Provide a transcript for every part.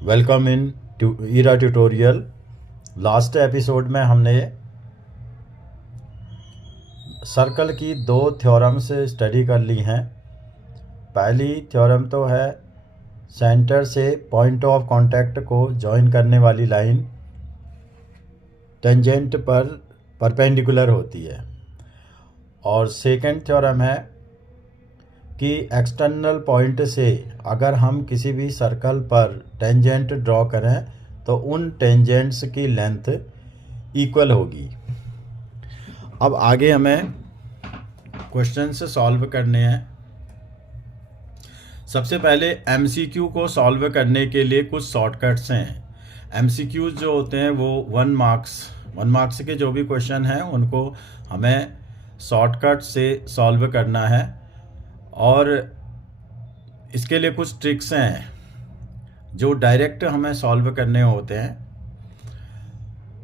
Welcome in Era tutorial. Last episode में हमने circle की दो थ्योरम्स स्टडी कर ली हैं। पहली थ्योरम तो है सेंटर से पॉइंट ऑफ कांटेक्ट को जॉइन करने वाली लाइन टेंजेंट पर परपेंडिकुलर होती है, और सेकंड थ्योरम है कि एक्सटर्नल पॉइंट से अगर हम किसी भी सर्कल पर टेंजेंट ड्रॉ करें तो उन टेंजेंट्स की लेंथ इक्वल होगी। अब आगे हमें क्वेश्चंस सॉल्व करने हैं। सबसे पहले एमसीक्यू को सॉल्व करने के लिए कुछ शॉर्टकट्स हैं। एमसीक्यूज जो होते हैं वो वन मार्क्स के जो भी क्वेश्चन हैं उनको हमें शॉर्टकट से सॉल्व करना है, और इसके लिए कुछ ट्रिक्स हैं जो डायरेक्ट हमें सॉल्व करने होते हैं।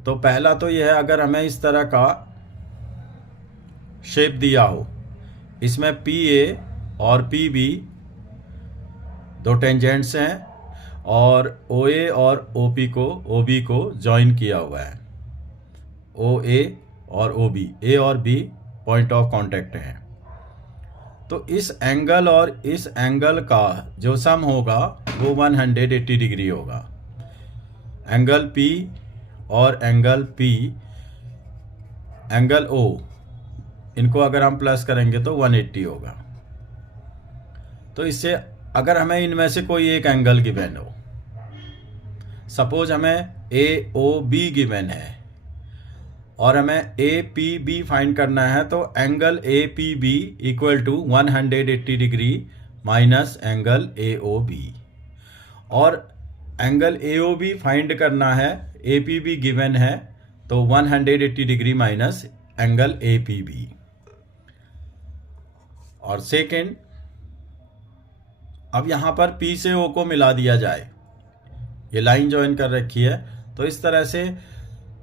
तो पहला तो यह है, अगर हमें इस तरह का शेप दिया हो, इसमें PA और PB दो टेंजेंट्स हैं और OA और OB को जॉइन किया हुआ है। OA और OB, A और B पॉइंट ऑफ कांटेक्ट हैं। तो इस एंगल और इस एंगल का जो सम होगा वो 180 डिग्री होगा। एंगल P और एंगल P, एंगल O, इनको अगर हम प्लस करेंगे तो 180 होगा। तो इससे अगर हमें इनमें से कोई एक एंगल गिवन हो, सपोज हमें AOB गिवन है और हमें APB फाइंड करना है, तो angle APB equal to 180 degree minus angle AOB, और एंगल AOB फाइंड करना है, APB गिवन है तो 180 डिग्री माइनस एंगल APB। और सेकेंड, अब यहाँ पर P से O को मिला दिया जाए, ये लाइन ज्वाइन कर रखी है, तो इस तरह से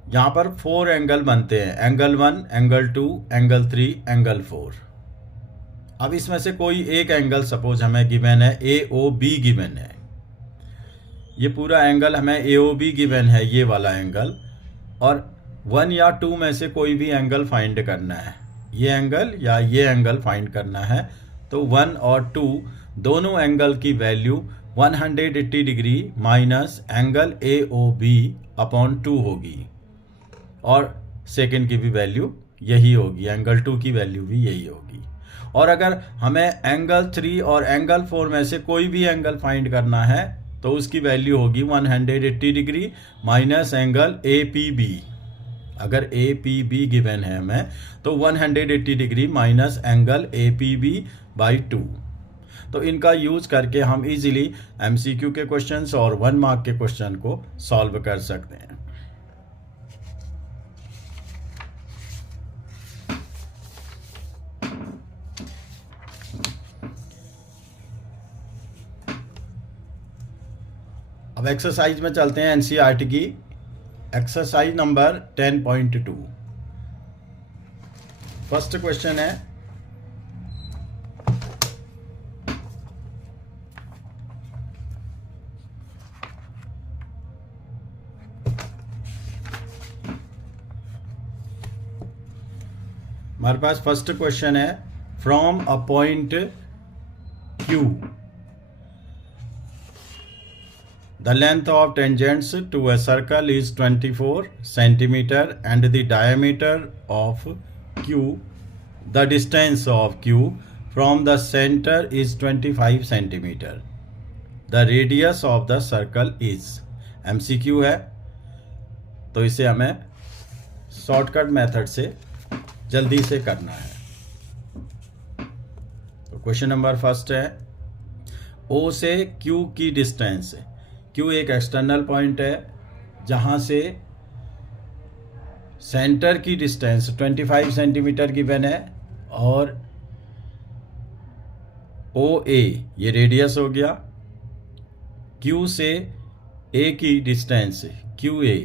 यहाँ पर 4 एंगल बनते हैं, एंगल 1, एंगल 2, एंगल 3, एंगल 4। अब इसमें से कोई एक एंगल सपोज हमें गिवन है, AOB गिवन है, ये पूरा एंगल हमें AOB गिवन है, ये वाला एंगल, और 1 या 2 में से कोई भी एंगल फाइंड करना है, ये एंगल या ये एंगल फाइंड करना है। तो 1 और 2 दोनों एंगल की value 180 degree minus angle AOB upon 2 होगी, और सेकेंड की भी वैल्यू यही होगी, एंगल 2 की वैल्यू भी यही होगी। और अगर हमें एंगल 3 और एंगल 4 में से कोई भी एंगल फाइंड करना है तो उसकी वैल्यू होगी 180 डिग्री माइनस एंगल APB। अगर APB गिवन है हमें तो 180 degree minus angle APB by 2। तो इनका यूज करके हम इजीली MCQ के क्वेश्चंस और 1 मार्क के क्वेश्चन को सॉल्व कर सकते हैं। अब एक्सरसाइज में चलते हैं, NCERT की एक्सरसाइज नंबर 10.2। फर्स्ट क्वेश्चन है, हमारे पास फर्स्ट क्वेश्चन है, from a point Q the length of tangents to a circle is 24 centimeter and the diameter of Q, the distance of Q from the center is 25 centimeter, the radius of the circle is। MCQ है, तो इसे हमें shortcut method से जल्दी से करना है। तो क्वेश्चन नंबर फर्स्ट है, O से Q की डिस्टेंस, Q एक एक्सटर्नल पॉइंट है जहां से सेंटर की डिस्टेंस 25 सेंटीमीटर गिवन है, और OA ये रेडियस हो गया, Q से A की डिस्टेंस QA,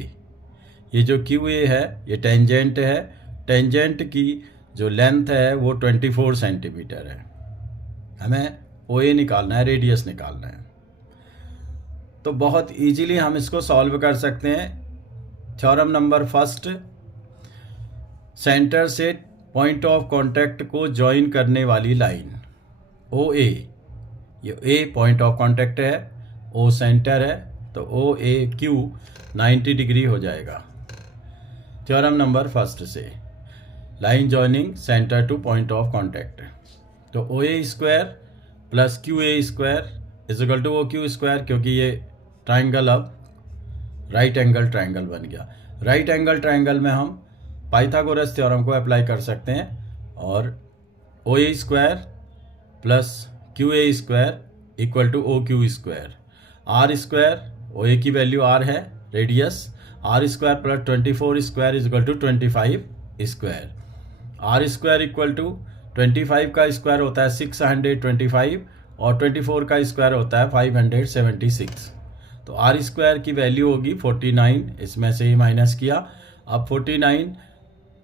ये जो QA है ये टेंजेंट है, टेंजेंट की जो लेंथ है वो 24 सेंटीमीटर है। हमें OA निकालना है, रेडियस निकालना है। तो बहुत इजीली हम इसको सॉल्व कर सकते हैं। थ्योरम नंबर फर्स्ट, सेंटर से पॉइंट ऑफ कांटेक्ट को ज्वाइन करने वाली लाइन ओ ए, ये ए पॉइंट ऑफ कांटेक्ट है, ओ सेंटर है, तो ओ ए क्यू 90 डिग्री हो जाएगा। थ्योरम नंबर फर्स्ट से line joining centre to point of contact, तो O A square plus Q A square is equal to O Q square, क्योंकि ये ट्राइंगल अब राइट एंगल ट्राइंगल बन गया। राइट एंगल ट्राइंगल में हम पाइथागोरस थ्योरम को अप्लाई कर सकते हैं, और O A square plus Q A square equal to O Q square, R square, O A की वैल्यू आर है, radius R square plus 24 square is equal to 25 square. R square equal to 25 का square होता है 625 और 24 का square होता है 576। तो आर स्क्वायर की वैल्यू होगी 49, इसमें से ही माइनस किया। अब 49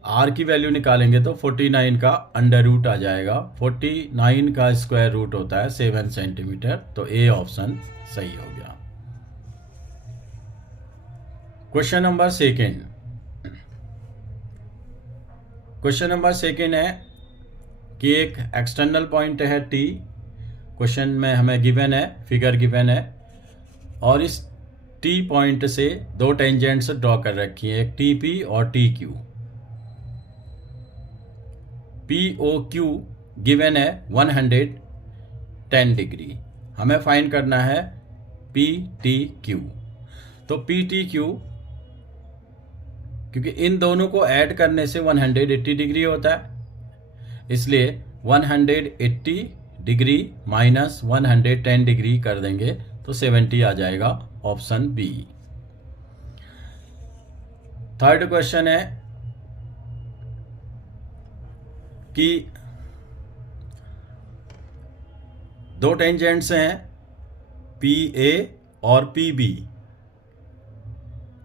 आर की वैल्यू निकालेंगे तो 49 का अंडर रूट आ जाएगा। 49 का स्क्वायर रूट होता है 7 सेंटीमीटर, तो ए ऑप्शन सही हो गया। Question number second, question number second है कि एक एक्सटर्नल पॉइंट है टी, क्वेश्चन में हमें गिवन है, फिगर गिवन है, और इस टी पॉइंट से दो टेंजेंट्स ड्रॉ कर रखी हैं, एक टी पी और T Q. P O Q given है 110 डिग्री, हमें फाइंड करना है पी टी क्यू। तो पी टी क्यू, क्योंकि इन दोनों को ऐड करने से 180 डिग्री होता है, इसलिए 180 डिग्री माइनस 110 डिग्री कर देंगे तो 70 आ जाएगा, ऑप्शन बी। थर्ड क्वेश्चन है कि दो टेंजेंट्स हैं पी ए और P B,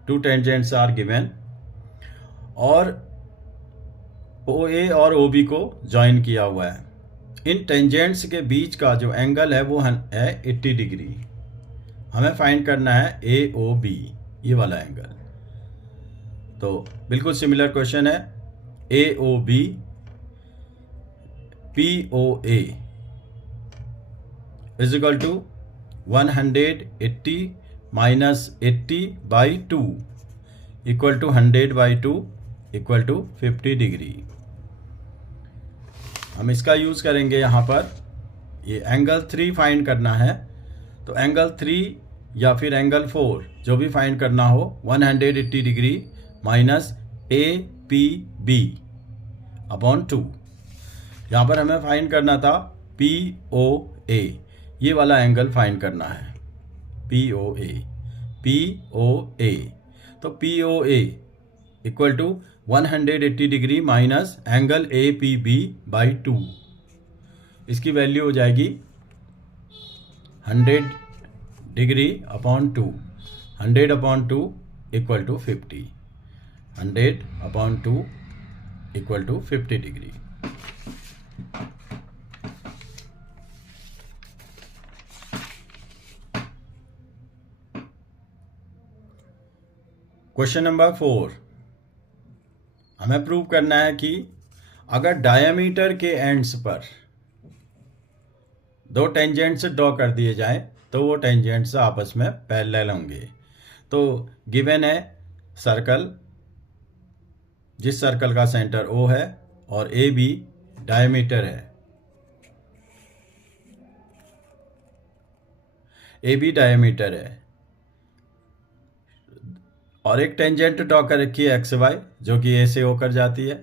two tangents are given, और ओ ए और ओ बी को ज्वाइन किया हुआ है। इन टेंजेंट्स के बीच का जो एंगल है वो है 80 डिग्री, हमें फाइंड करना है ए ओ बी, ये वाला एंगल। तो बिल्कुल सिमिलर क्वेश्चन है, A O B P O A is equal to 180 minus 80/2 equal to 100/2 equal to 50 degree. हम इसका यूज करेंगे यहाँ पर, ये एंगल 3 फाइंड करना है, तो एंगल 3 या फिर एंगल 4 जो भी फाइंड करना हो, 180 degree minus A P B upon 2। यहाँ पर हमें फाइंड करना था पी ओ ए, ये वाला एंगल फाइंड करना है, P O A, P O A. तो P O A equal to 180 degree minus angle A P B by 2, इसकी वैल्यू हो जाएगी 100 degree upon 2, 100/2 equal to 50, 100/2 equal to 50 degree. Question number 4, हमें prove करना है कि अगर डायमीटर के एंड्स पर दो टेंजेंट्स ड्रॉ कर दिए जाएं तो वो टेंजेंट्स आपस में पैरेलल होंगे। तो गिवन है सर्कल, जिस सर्कल का सेंटर O है और ए बी डायमीटर है, ए बी डायमीटर है, और एक टेंजेंट ड्रॉ कर रखी है एक्स वाई जो कि ए से होकर जाती है,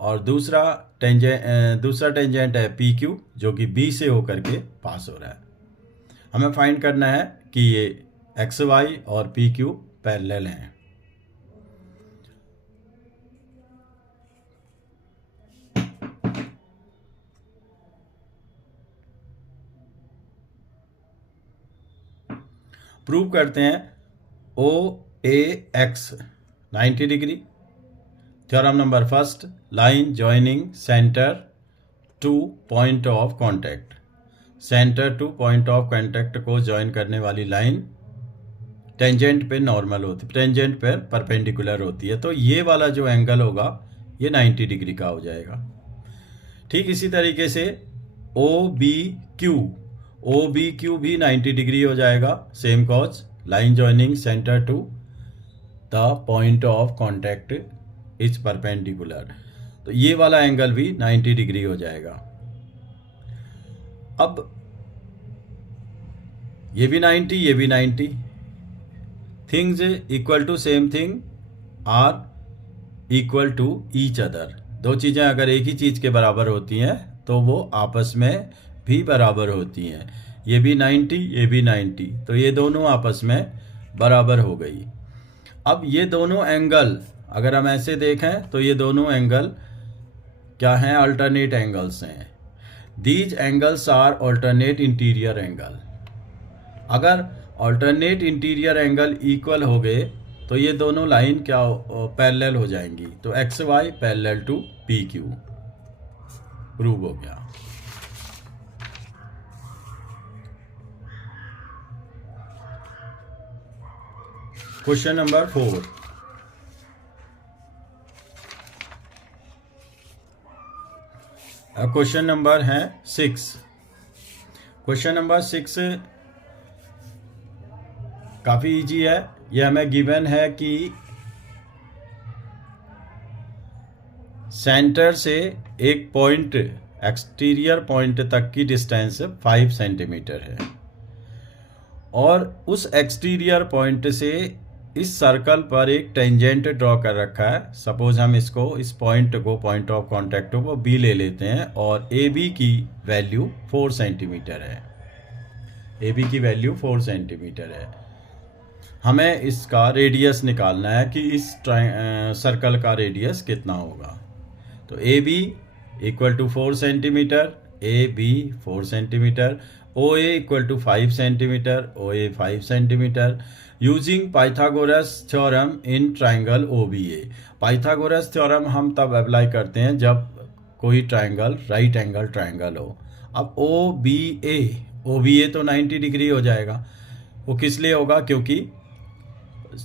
और दूसरा टेंजेंट है पी क्यू जो कि बी से होकर के पास हो रहा है। हमें फाइंड करना है कि ये एक्स वाई और पी क्यू पैरेलल हैं। प्रूव करते हैं O A X 90 degree. Theorem number first, line joining centre to point of contact, centre to point of contact को ज्वाइन करने वाली लाइन टेंजेंट पे नॉर्मल होती है, टेंजेंट पे परपेंडिकुलर होती है, तो ये वाला जो एंगल होगा ये 90 डिग्री का हो जाएगा। ठीक इसी तरीके से ओ बी क्यू भी 90 डिग्री हो जाएगा, same cause line joining centre to the point of contact is perpendicular, तो ये वाला एंगल भी 90 डिग्री हो जाएगा। अब ये भी 90, ये भी 90, things equal to same thing are equal to each other. दो चीज़ें अगर एक ही चीज़ के बराबर होती हैं तो वो आपस में भी बराबर होती हैं। ये भी 90, ये भी 90, तो ये दोनों आपस में बराबर हो गई। अब ये दोनों एंगल अगर हम ऐसे देखें तो ये दोनों एंगल क्या हैं? अल्टरनेट एंगल्स हैं। These angles are alternate interior angle. अगर अल्टरनेट इंटीरियर एंगल इक्वल हो गए तो ये दोनों लाइन क्या पैरेलल हो जाएंगी, तो X Y parallel to P Q prove हो गया। क्वेश्चन नंबर 4, क्वेश्चन नंबर है 6। क्वेश्चन नंबर 6 काफ़ी इजी है। यह हमें गिवन है कि सेंटर से एक पॉइंट एक्सटीरियर पॉइंट तक की डिस्टेंस 5 सेंटीमीटर है और उस एक्सटीरियर पॉइंट से इस सर्कल पर एक टेंजेंट ड्रॉ कर रखा है। सपोज हम इसको, इस पॉइंट को, पॉइंट ऑफ कॉन्टैक्ट को बी ले लेते हैं और ए बी की वैल्यू 4 सेंटीमीटर है। ए बी की वैल्यू 4 सेंटीमीटर है। हमें इसका रेडियस निकालना है कि इस सर्कल का रेडियस कितना होगा। तो A B equal to 4 centimetre, A B 4 centimetre, O A equal to 5 centimetre, O A 5 centimetre. Using Pythagoras theorem in triangle O B A. Pythagoras theorem हम तब अप्लाई करते हैं जब कोई ट्राइंगल राइट एंगल ट्राइंगल हो। अब ओ B ए तो 90 degree हो जाएगा। वो किस लिए होगा? क्योंकि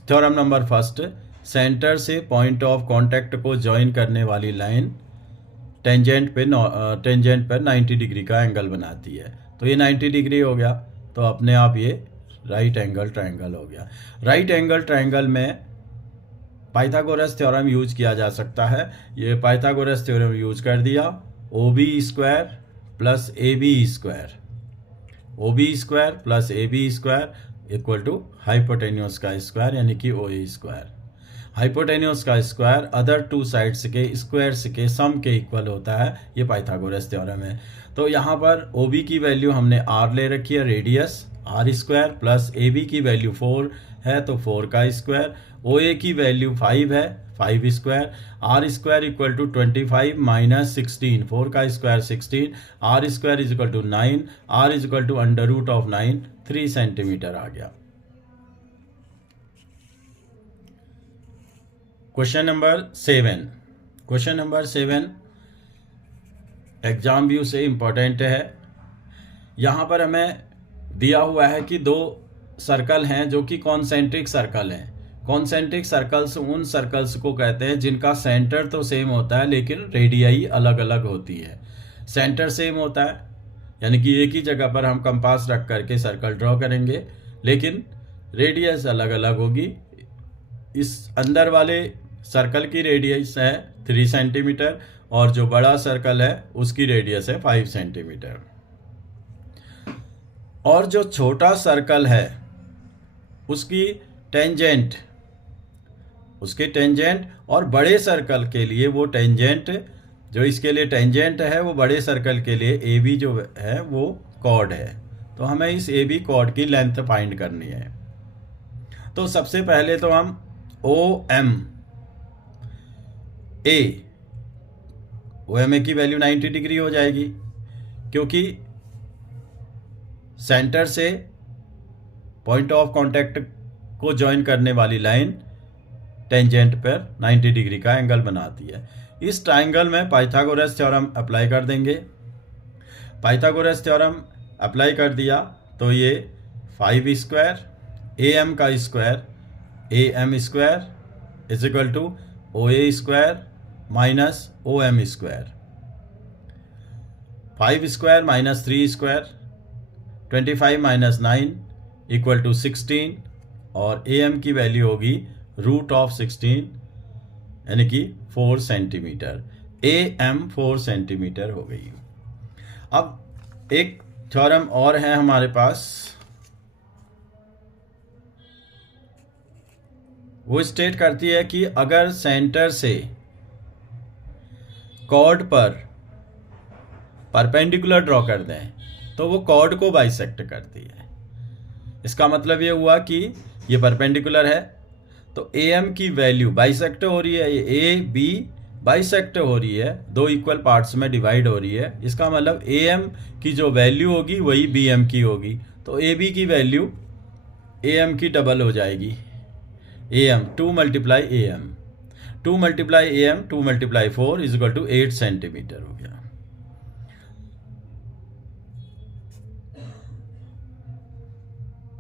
थ्योरम नंबर फर्स्ट, सेंटर से पॉइंट ऑफ कांटेक्ट को ज्वाइन करने वाली लाइन टेंजेंट पर 90 डिग्री का एंगल बनाती है। तो ये 90 डिग्री हो गया, तो अपने आप ये राइट एंगल ट्रायंगल हो गया। राइट एंगल ट्रायंगल में पाइथागोरस थ्योरम यूज किया जा सकता है। ये पाइथागोरस थ्योरम यूज कर दिया, O B square plus A B square, O B square plus A B square equal to hypotenuse का स्क्वायर यानी कि ओ ए स्क्वायर। हाइपोटेन्यूस का स्क्वायर अदर टू साइड्स के स्क्वायर्स के सम के equal होता है। ये पाइथागोरस थ्योरम है। तो यहाँ पर ओ बी की वैल्यू हमने आर ले रखी है, radius R square, plus A B की वैल्यू 4 है तो 4 का स्क्वायर, ओ ए की वैल्यू 5 है 5 square, R square equal to 25 minus 16, 4 का square 16, R square is equal to 9, R is equal to under root of 9, 3 centimetre आ गया। Question number 7। Question number 7 exam view से important है। यहाँ पर हमें दिया हुआ है कि दो सर्कल हैं जो कि कॉन्सेंट्रिक सर्कल हैं। कॉन्सेंट्रिक सर्कल्स उन सर्कल्स को कहते हैं जिनका सेंटर तो सेम होता है लेकिन रेडियाई अलग अलग होती है। सेंटर सेम होता है यानी कि एक ही जगह पर हम कंपास रख करके सर्कल ड्रॉ करेंगे, लेकिन रेडियस अलग अलग होगी। इस अंदर वाले सर्कल की रेडियस है 3 सेंटीमीटर और जो बड़ा सर्कल है उसकी रेडियस है 5 सेंटीमीटर। और जो छोटा सर्कल है उसकी टेंजेंट और बड़े सर्कल के लिए वो टेंजेंट, जो इसके लिए टेंजेंट है वो बड़े सर्कल के लिए ए बी जो है वो कॉर्ड है। तो हमें इस ए बी कॉर्ड की लेंथ फाइंड करनी है। तो सबसे पहले तो हम ओ एम ए की वैल्यू 90 डिग्री हो जाएगी क्योंकि सेंटर से पॉइंट ऑफ कांटेक्ट को ज्वाइन करने वाली लाइन टेंजेंट पर 90 डिग्री का एंगल बनाती है। इस ट्रायंगल में पाइथागोरस थ्योरम अप्लाई कर देंगे। पाइथागोरस थ्योरम अप्लाई कर दिया तो ये 5 स्क्वायर ए एम का square, A M square is equal to O A square minus O M square, 5 square minus 3 square, 25 minus 9 equal to 16, और ए एम की वैल्यू होगी √16 यानी कि 4 सेंटीमीटर। ए एम 4 सेंटीमीटर हो गई। अब एक थ्योरम और है हमारे पास, वो स्टेट करती है कि अगर सेंटर से कॉर्ड पर परपेंडिकुलर ड्रॉ कर दें तो वो कॉर्ड को बाइसेक्ट करती है। इसका मतलब ये हुआ कि ये परपेंडिकुलर है तो ए एम की वैल्यू बाइसेक्ट हो रही है, ये ए बी बाइसेक्ट हो रही है, दो इक्वल पार्ट्स में डिवाइड हो रही है। इसका मतलब ए एम की जो वैल्यू होगी वही बी एम की होगी, तो ए बी की वैल्यू ए एम की डबल हो जाएगी। A M 2 multiply A M, 2 multiply A M 2 multiply 4 is equal to 8 centimetre हो गया।